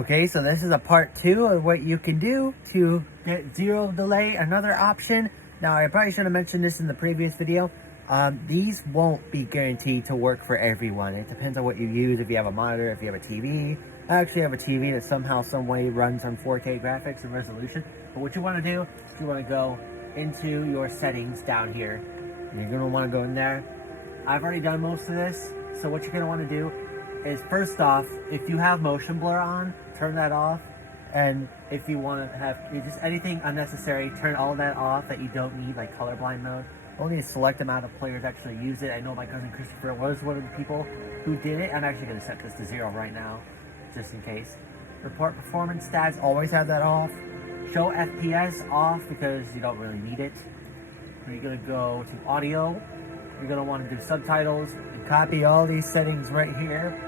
Okay, so this is a part 2 of what you can do to get zero delay. Another option. Now, I probably should have mentioned this in the previous video. These won't be guaranteed to work for everyone. It depends on what you use. If you have a monitor, if you have a TV. I actually have a TV that somehow, some way runs on 4K graphics and resolution. But what you want to do is you want to go into your settings down here. And you're going to want to go in there. I've already done most of this. So what you're going to want to do is, first off, if you have motion blur on, turn that off. And if you want to have just anything unnecessary, turn all that off that you don't need, like colorblind mode. Only a select amount of players actually use it. I know my cousin Christopher was one of the people who did it. I'm actually going to set this to 0 right now, just in case. Report performance stats, always have that off. Show FPS off because you don't really need it. You're going to go to audio. You're going to want to do subtitles and copy all these settings right here.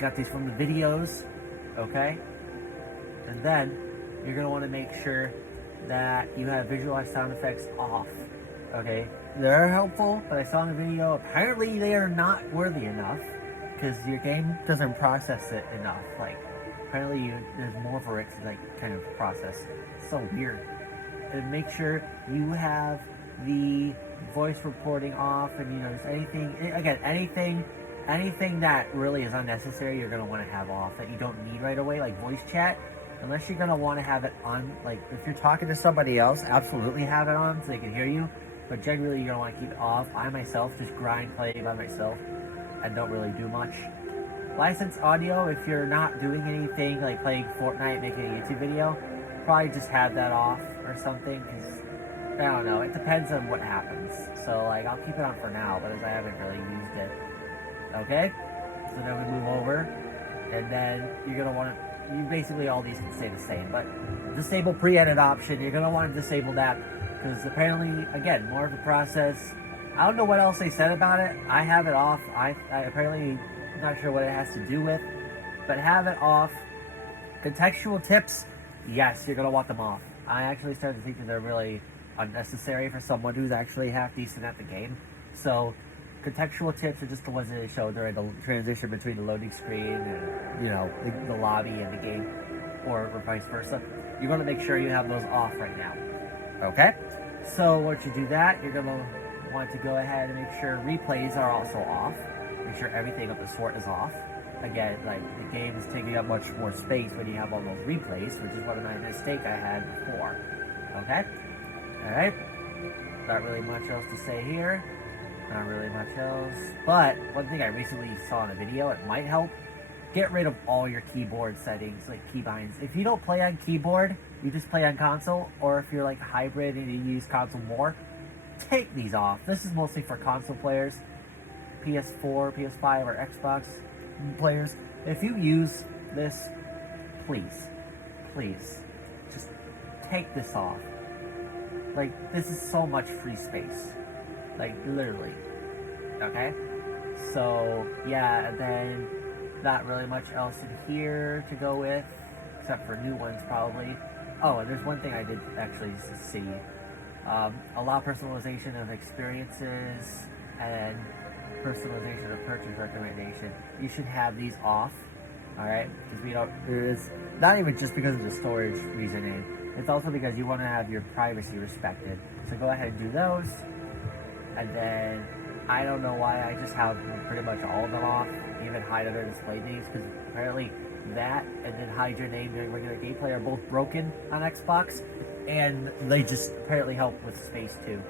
Got these from the videos, okay? And then you're going to want to make sure that you have visualized sound effects off, okay? They're helpful, but I saw in the video, apparently they are not worthy enough because your game doesn't process it enough. Like, apparently there's more for it to, like, kind of process. It's so weird. And make sure you have the voice reporting off, and, you know, just anything, again, anything that really is unnecessary, you're going to want to have off that you don't need right away, like voice chat. Unless you're going to want to have it on, like, if you're talking to somebody else, absolutely have it on so they can hear you. But generally, you're going to want to keep it off. I myself just grind play by myself and don't really do much. Licensed audio, if you're not doing anything, like playing Fortnite, making a YouTube video, probably just have that off or something. Because, I don't know, it depends on what happens. So, like, I'll keep it on for now, but as I haven't really used it. Okay? So then we move over. And then you're going to want to, basically all these can stay the same, but disable pre-edit option, you're going to want to disable that because apparently, again, more of a process. I don't know what else they said about it. I have it off. I apparently not sure what it has to do with, but have it off. Contextual tips, yes, you're going to want them off. I actually started to think that they're really unnecessary for someone who's actually half decent at the game. So contextual tips are just the ones that they show during the transition between the loading screen and, you know, the lobby and the game, or vice versa. You're going to make sure you have those off right now. Okay? So once you do that, you're going to want to go ahead and make sure replays are also off. Make sure everything of the sort is off. Again, like, the game is taking up much more space when you have all those replays, which is one of my mistakes I had before. Okay? Alright? Not really much else to say here. Not really much else. But one thing I recently saw in a video, it might help. Get rid of all your keyboard settings, like keybinds. If you don't play on keyboard, you just play on console, or if you're like hybrid and you use console more, take these off. This is mostly for console players, PS4, PS5, or Xbox players. If you use this, please, just take this off. Like, this is so much free space. Like, literally. Okay? So, yeah, and then not really much else in here to go with, except for new ones, probably. Oh, and there's one thing I did actually see. Allow personalization of experiences and personalization of purchase recommendation. You should have these off, alright? Because we don't, it's not even just because of the storage reasoning. It's also because you want to have your privacy respected. So go ahead and do those. And then, I don't know why, I just have pretty much all of them off, even hide other display names, because apparently that and then hide your name during regular gameplay are both broken on Xbox, and they just apparently help with space too.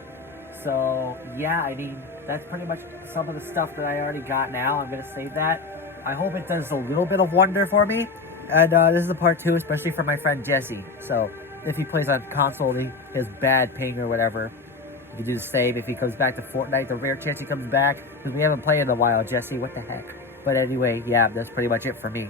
So, yeah, I mean, that's pretty much some of the stuff that I already got now. I'm going to save that. I hope it does a little bit of wonder for me, and this is a part 2, especially for my friend Jesse. So, if he plays on console, he has bad ping or whatever. You can do the same if he comes back to Fortnite. The rare chance he comes back, because we haven't played in a while, Jesse. What the heck? But anyway, yeah, that's pretty much it for me.